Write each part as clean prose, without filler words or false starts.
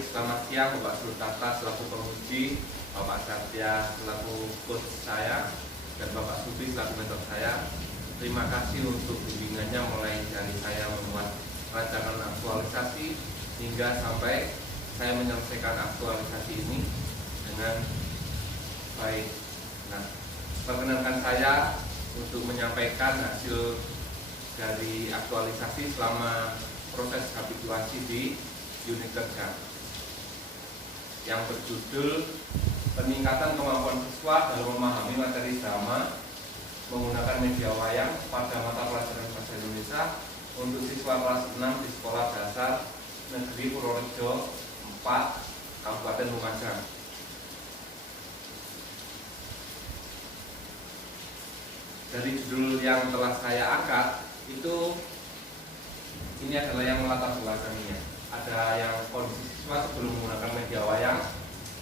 Baik, selamat siang Bapak Sultata selaku penguji, Bapak Satya selaku coach saya, dan Bapak Subi selaku mentor saya. Terima kasih untuk bimbingannya mulai dari saya membuat rancangan aktualisasi hingga sampai saya menyelesaikan aktualisasi ini dengan baik. Nah, perkenankan saya untuk menyampaikan hasil dari aktualisasi selama proses habituasi di unit kerja yang berjudul peningkatan kemampuan siswa dalam memahami materi drama menggunakan media wayang pada mata pelajaran bahasa Indonesia untuk siswa kelas 6 di Sekolah Dasar Negeri Purworejo 4 Kabupaten Lumajang. Dari judul yang telah saya angkat itu, ini adalah yang melatar belakanginya. Ada yang kondisi siswa sebelum menggunakan media wayang.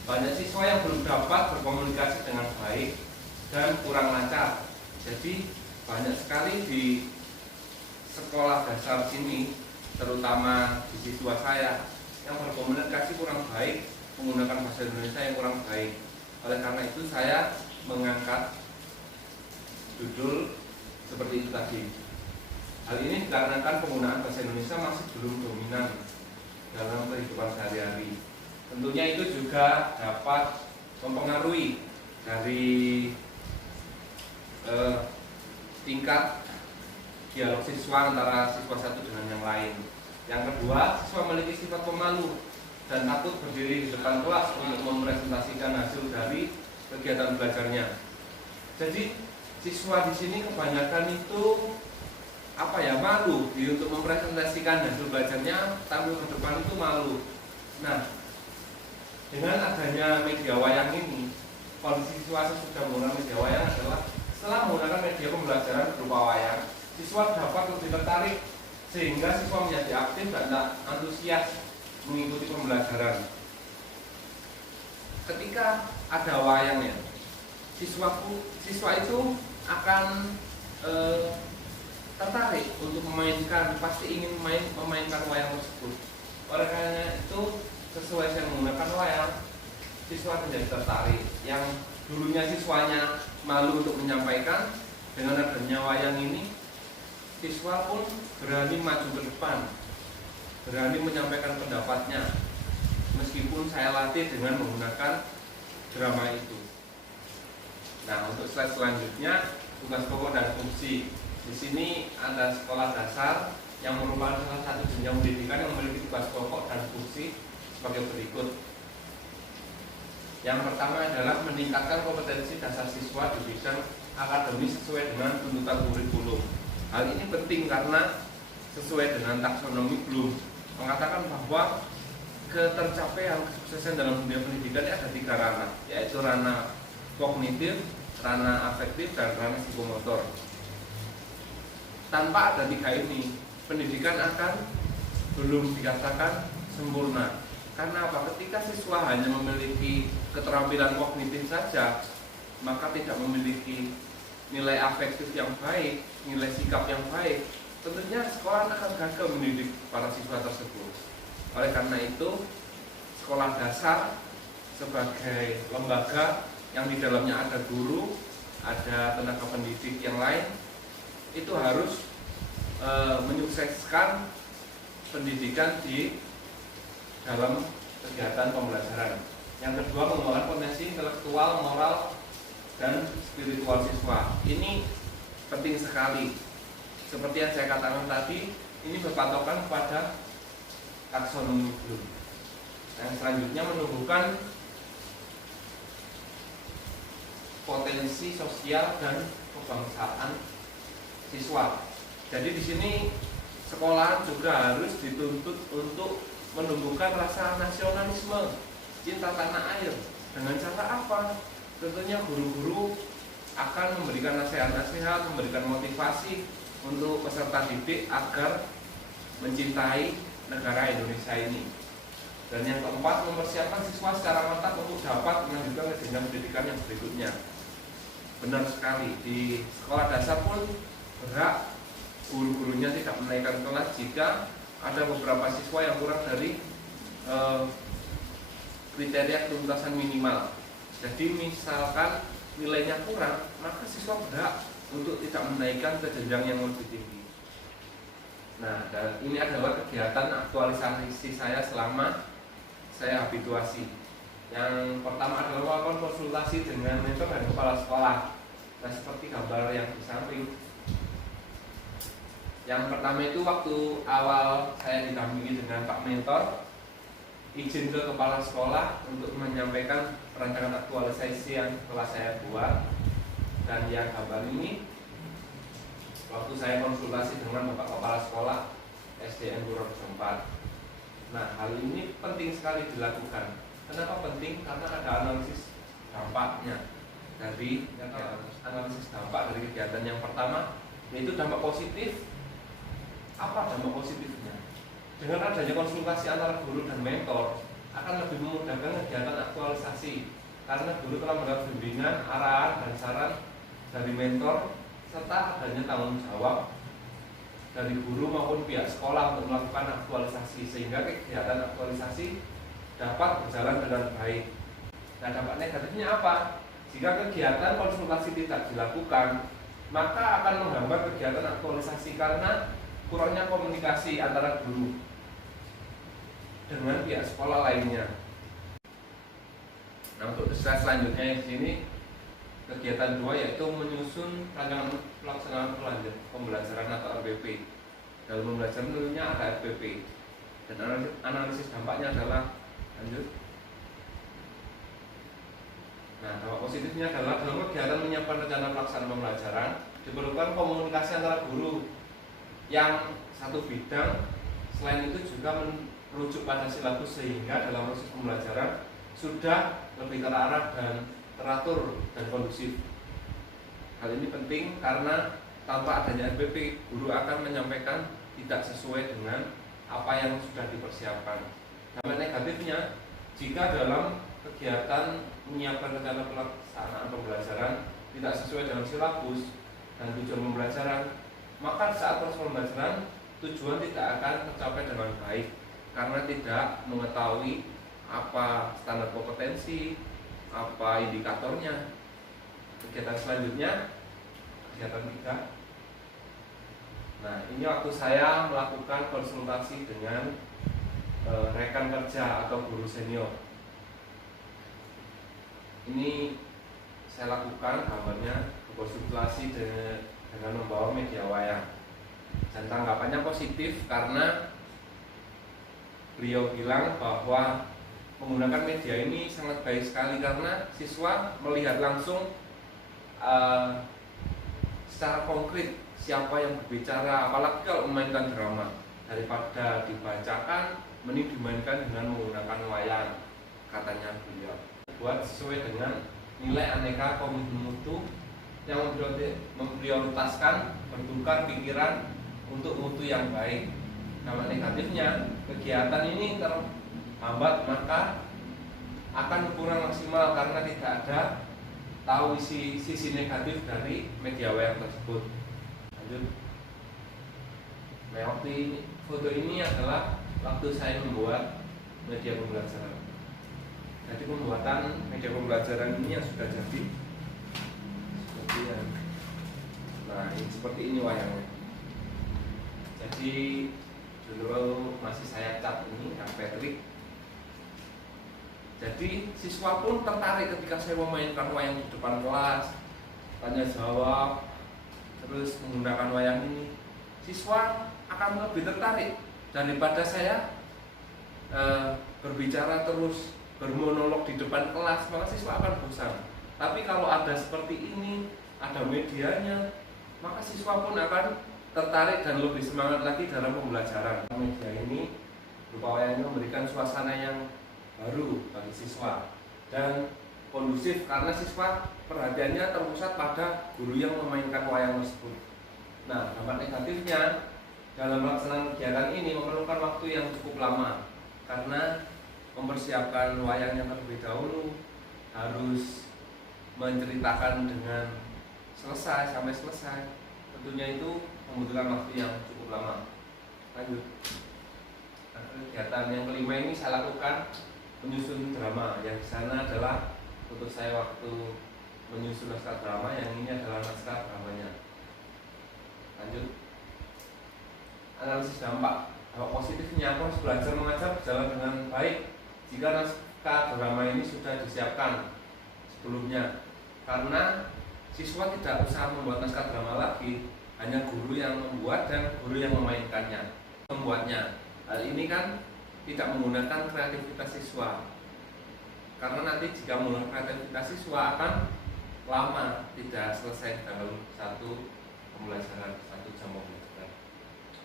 Banyak siswa yang belum dapat berkomunikasi dengan baik dan kurang lancar. Jadi banyak sekali di sekolah dasar sini, terutama di siswa saya, yang berkomunikasi kurang baik, menggunakan bahasa Indonesia yang kurang baik. Oleh karena itu saya mengangkat judul seperti itu tadi. Hal ini dikarenakan penggunaan bahasa Indonesia masih belum dominan dalam kehidupan sehari-hari. Tentunya itu juga dapat mempengaruhi dari tingkat dialog siswa antara siswa satu dengan yang lain. Yang kedua, siswa memiliki sifat pemalu dan takut berdiri di depan kelas untuk mempresentasikan hasil dari kegiatan belajarnya. Jadi siswa di sini kebanyakan itu malu untuk mempresentasikan hasil belajarnya, tampil ke depan itu malu. Nah, dengan adanya media wayang ini, kondisi siswa sesudah menggunakan media wayang adalah setelah menggunakan media pembelajaran berupa wayang, siswa dapat lebih tertarik sehingga siswa menjadi aktif dan antusias mengikuti pembelajaran. Ketika ada wayangnya, siswa itu akan tertarik untuk memainkan, pasti ingin memainkan wayang tersebut. Oleh karena itu, sesuai saya menggunakan wayang, siswa menjadi tertarik. Yang dulunya siswanya malu untuk menyampaikan, dengan adanya wayang ini, siswa pun berani maju ke depan, berani menyampaikan pendapatnya, meskipun saya latih dengan menggunakan drama itu. Nah, untuk slide selanjutnya, tugas pokok dan fungsi. Di sini ada sekolah dasar yang merupakan salah satu jenjang pendidikan yang memiliki tugas pokok dan fungsi sebagai berikut. Yang pertama adalah meningkatkan kompetensi dasar siswa di bidang akademis sesuai dengan tuntutan kurikulum. Hal ini penting karena sesuai dengan taksonomi Bloom mengatakan bahwa ketercapaian kesuksesan dalam dunia pendidikan ada 3 ranah, yaitu ranah kognitif, ranah afektif, dan ranah psikomotor. Tanpa ada 3 ini, pendidikan akan belum dikatakan sempurna. Karena apa? Ketika siswa hanya memiliki keterampilan kognitif saja, maka tidak memiliki nilai afektif yang baik, nilai sikap yang baik, tentunya sekolah akan gagal mendidik para siswa tersebut. Oleh karena itu, sekolah dasar sebagai lembaga yang di dalamnya ada guru, ada tenaga pendidik yang lain, itu harus menyukseskan pendidikan di dalam kegiatan pembelajaran. Yang kedua, mengembangkan potensi intelektual, moral, dan spiritual siswa. Ini penting sekali. Seperti yang saya katakan tadi, ini berpatokan pada taksonomi Bloom. Yang selanjutnya, menumbuhkan potensi sosial dan kebangsaan siswa. Jadi di sini sekolah juga harus dituntut untuk menumbuhkan rasa nasionalisme, cinta tanah air. Dengan cara apa? Tentunya guru-guru akan memberikan nasihat-nasihat, memberikan motivasi untuk peserta didik agar mencintai negara Indonesia ini. Dan yang keempat, mempersiapkan siswa secara matang untuk dapat melanjutkan ke jenjang pendidikan yang berikutnya. Benar sekali, di sekolah dasar pun berhak guru-gurunya tidak menaikkan kelas jika ada beberapa siswa yang kurang dari kriteria ketuntasan minimal. Jadi misalkan nilainya kurang, maka siswa berhak untuk tidak menaikkan ke jenjang yang lebih tinggi. Nah, dan ini adalah kegiatan aktualisasi saya selama saya habituasi. Yang pertama adalah melakukan konsultasi dengan mentor dan kepala sekolah. Nah, seperti gambar yang di samping. Yang pertama itu waktu awal saya didampingi dengan Pak Mentor, izin ke kepala sekolah untuk menyampaikan rancangan aktualisasi yang telah saya buat. Dan yang gambar ini waktu saya konsultasi dengan Bapak Kepala Sekolah SDN Purworejo 4. Nah, hal ini penting sekali dilakukan. Kenapa penting? Karena ada analisis dampaknya dari kegiatan yang pertama, yaitu dampak positif. Apa dampak positifnya? Dengan adanya konsultasi antara guru dan mentor akan lebih memudahkan kegiatan aktualisasi karena guru telah mendapat bimbingan, arahan, dan saran dari mentor serta adanya tanggung jawab dari guru maupun pihak sekolah untuk melakukan aktualisasi sehingga kegiatan aktualisasi dapat berjalan dengan baik. Nah, dampak negatifnya apa? Jika kegiatan konsultasi tidak dilakukan, maka akan menghambat kegiatan aktualisasi karena kurangnya komunikasi antara guru dengan pihak sekolah lainnya. Nah, untuk slide selanjutnya di sini kegiatan 2 yaitu menyusun rancangan pelaksanaan pembelajaran atau RPP. Dalam pembelajaran tentunya ada RPP dan analisis dampaknya adalah lanjut. Nah, dampak positifnya adalah dalam kegiatan menyiapkan rencana pelaksanaan pembelajaran diperlukan komunikasi antara guru yang satu bidang. Selain itu juga merujuk pada silabus sehingga dalam proses pembelajaran sudah lebih terarah dan teratur dan kondusif. Hal ini penting karena tanpa adanya RPP, guru akan menyampaikan tidak sesuai dengan apa yang sudah dipersiapkan. Dampak negatifnya, jika dalam kegiatan menyiapkan rencana pelaksanaan pembelajaran tidak sesuai dengan silabus dan tujuan pembelajaran, maka saat proses pembelajaran tujuan tidak akan tercapai dengan baik karena tidak mengetahui apa standar kompetensi, apa indikatornya. Kegiatan selanjutnya, kegiatan 3. Nah, ini waktu saya melakukan konsultasi dengan rekan kerja atau guru senior. Ini saya lakukan gambarnya konsultasi dengan membawa media wayang. Dan tanggapannya positif karena beliau bilang bahwa menggunakan media ini sangat baik sekali karena siswa melihat langsung secara konkret siapa yang berbicara, apalagi kalau memainkan drama. Daripada dibacakan, mending dimainkan dengan menggunakan wayang, katanya beliau. Buat sesuai dengan nilai aneka komitmen mutu yang memprioritaskan bertukar pikiran untuk mutu yang baik. Dampak negatifnya, kegiatan ini terhambat maka akan kurang maksimal karena tidak ada tahu sisi negatif dari media wayang tersebut. Lanjut. Nah, foto ini adalah waktu saya membuat media pembelajaran. Jadi pembuatan media pembelajaran ini yang sudah jadi seperti yang, nah ini seperti ini wayangnya. Jadi dulu masih saya cat ini Kang Patrick. Jadi siswa pun tertarik ketika saya memainkan wayang di depan kelas, tanya jawab, terus menggunakan wayang ini. Siswa akan lebih tertarik daripada saya berbicara terus bermonolog di depan kelas, maka siswa akan bosan. Tapi kalau ada seperti ini, ada medianya, maka siswa pun akan tertarik dan lebih semangat lagi dalam pembelajaran. Media ini berupa wayangnya memberikan suasana yang baru bagi siswa dan kondusif karena siswa perhatiannya terpusat pada guru yang memainkan wayang tersebut. Nah, dampak negatifnya dalam pelaksanaan kegiatan ini memerlukan waktu yang cukup lama karena mempersiapkan wayangnya terlebih dahulu, harus menceritakan dengan sampai selesai. Tentunya itu membutuhkan waktu yang cukup lama. Lanjut. Nah, kegiatan yang kelima ini saya lakukan penyusun drama. Yang di sana adalah untuk saya waktu menyusun naskah drama, yang ini adalah naskah dramanya. Lanjut. Analisis dampak. Dampak positifnya, proses belajar mengajar berjalan dengan baik jika naskah drama ini sudah disiapkan sebelumnya, karena siswa tidak usah membuat naskah drama lagi, hanya guru yang membuat dan guru yang memainkannya, membuatnya. Hal ini kan tidak menggunakan kreativitas siswa, karena nanti jika menggunakan kreativitas siswa akan lama, tidak selesai dalam satu pembelajaran, 1 jam pembelajaran.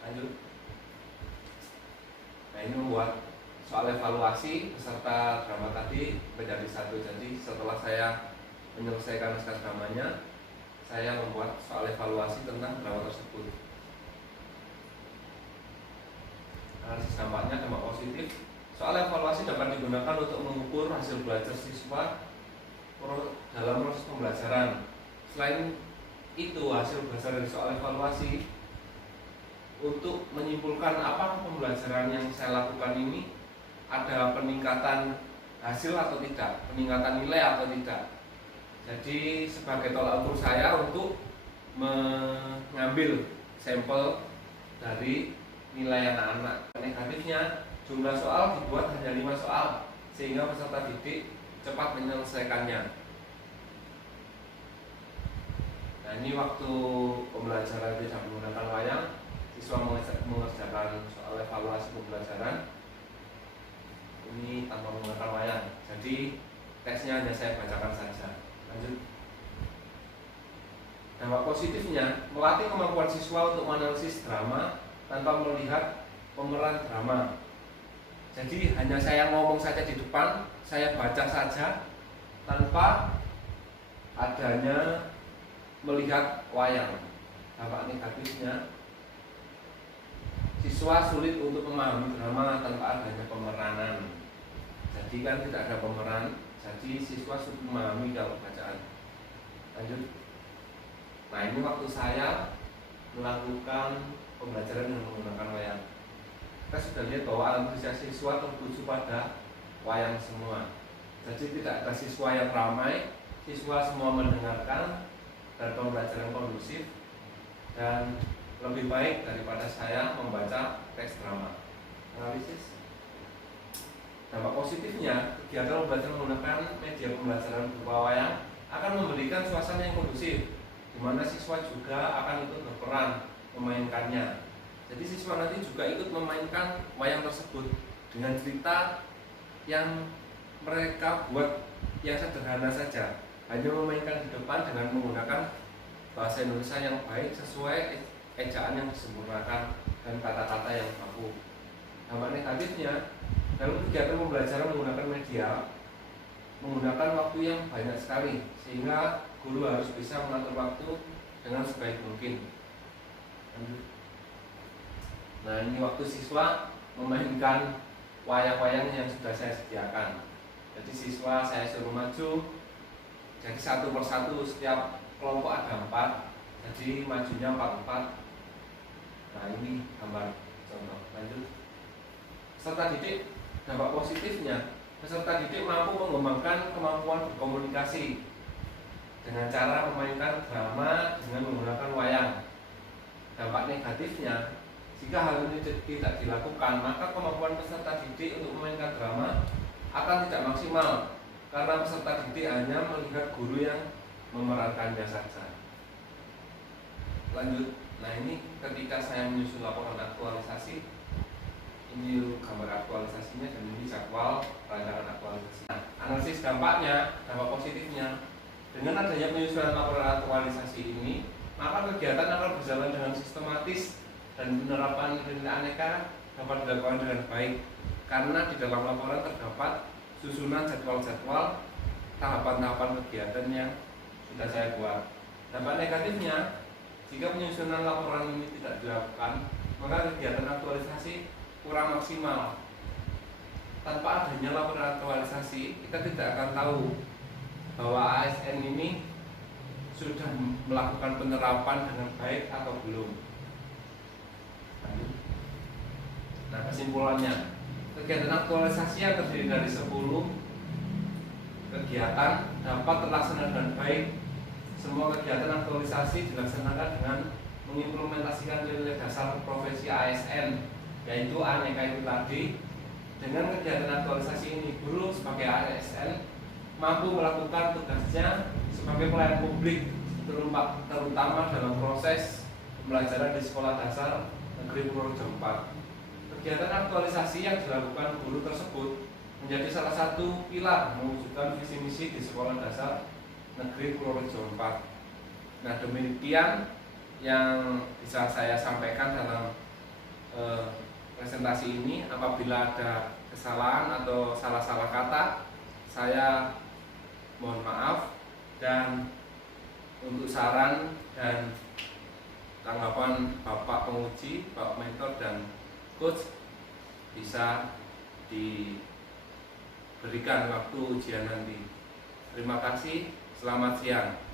Lanjut. Nah, ini membuat soal evaluasi beserta drama tadi menjadi satu. Jadi setelah saya menyelesaikan naskah dramanya, saya membuat soal evaluasi tentang drama tersebut. Analisis dampaknya, dampak positif. Soal evaluasi dapat digunakan untuk mengukur hasil belajar siswa dalam proses pembelajaran. Selain itu, hasil belajar dari soal evaluasi untuk menyimpulkan apakah pembelajaran yang saya lakukan ini ada peningkatan hasil atau tidak, peningkatan nilai atau tidak. Jadi sebagai tolak ukur saya untuk mengambil sampel dari nilai anak-anak. Negatifnya, jumlah soal dibuat hanya 5 soal sehingga peserta didik cepat menyelesaikannya. Nah, ini waktu pembelajaran tidak menggunakan wayang, siswa mengerjakan soal evaluasi pembelajaran ini tanpa menggunakan wayang. Jadi teksnya hanya saya bacakan saja. Lanjut. Dampak positifnya, melatih kemampuan siswa untuk menganalisis drama tanpa melihat pemeran drama. Jadi hanya saya ngomong saja di depan, saya baca saja tanpa adanya melihat wayang. Dampak negatifnya, siswa sulit untuk memahami drama tanpa adanya pemeranan. Jadi kan tidak ada pemeran, jadi siswa sulit memahami kalau bacaan. Lanjut. Nah, ini waktu saya melakukan pembelajaran dengan menggunakan wayang. Kita sudah lihat bahwa antusias siswa tertuju pada wayang semua. Jadi tidak ada siswa yang ramai, siswa semua mendengarkan dan pembelajaran kondusif, dan lebih baik daripada saya membaca teks drama. Analisis. Dampak positifnya, kegiatan belajar menggunakan media pembelajaran berupa wayang akan memberikan suasana yang kondusif, di mana siswa juga akan ikut berperan memainkannya. Jadi siswa nanti juga ikut memainkan wayang tersebut dengan cerita yang mereka buat yang sederhana saja, hanya memainkan di depan dengan menggunakan bahasa Indonesia yang baik sesuai ejaan yang disempurnakan dan kata-kata yang baku. Dampak negatifnya, dalam kegiatan pembelajaran menggunakan media menggunakan waktu yang banyak sekali, sehingga guru harus bisa mengatur waktu dengan sebaik mungkin. Nah, ini waktu siswa memainkan wayang-wayang yang sudah saya sediakan. Jadi siswa saya suruh maju, jadi satu persatu, setiap kelompok ada 4, jadi majunya 4-4. Nah, ini gambar contoh. Lanjut. Peserta didik, dampak positifnya, peserta didik mampu mengembangkan kemampuan berkomunikasi dengan cara memainkan drama dengan menggunakan wayang. Dampak negatifnya, jika hal ini tidak dilakukan, maka kemampuan peserta didik untuk memainkan drama akan tidak maksimal, karena peserta didik hanya melihat guru yang memerankannya saja. Lanjut. Nah, ini ketika saya menyusun laporan aktualisasi, ini gambar aktualisasinya dan ini jadwal rancangan aktualisasi. Nah, analisis dampaknya, dampak positifnya, dengan adanya penyusunan laporan aktualisasi ini, maka kegiatan akan berjalan dengan sistematis dan penerapan nilai aneka dapat dilakukan dengan baik, karena di dalam laporan terdapat susunan jadwal-jadwal tahapan-tahapan kegiatan yang sudah saya buat. Dampak negatifnya, jika penyusunan laporan ini tidak dilakukan, maka kegiatan aktualisasi kurang maksimal. Tanpa adanya laporan aktualisasi, kita tidak akan tahu bahwa ASN ini sudah melakukan penerapan dengan baik atau belum. Nah, kesimpulannya, Kegiatan aktualisasi yang terdiri dari 10 kegiatan dapat terlaksana dengan baik. Semua kegiatan aktualisasi dilaksanakan dengan mengimplementasikan nilai dasar profesi ASN, yaitu aneka itu tadi. Dengan kegiatan aktualisasi ini, guru sebagai ASN mampu melakukan tugasnya sebagai pelayan publik, terutama dalam proses pembelajaran di Sekolah Dasar Negeri Purworejo 4. Kegiatan aktualisasi yang dilakukan guru tersebut menjadi salah satu pilar mewujudkan visi misi di Sekolah Dasar Negeri Purworejo 4. Nah, demikian yang bisa saya sampaikan dalam presentasi ini. Apabila ada kesalahan atau salah-salah kata, saya mohon maaf. Dan untuk saran dan tanggapan Bapak penguji, Bapak mentor dan coach bisa diberikan waktu ujian nanti. Terima kasih, selamat siang.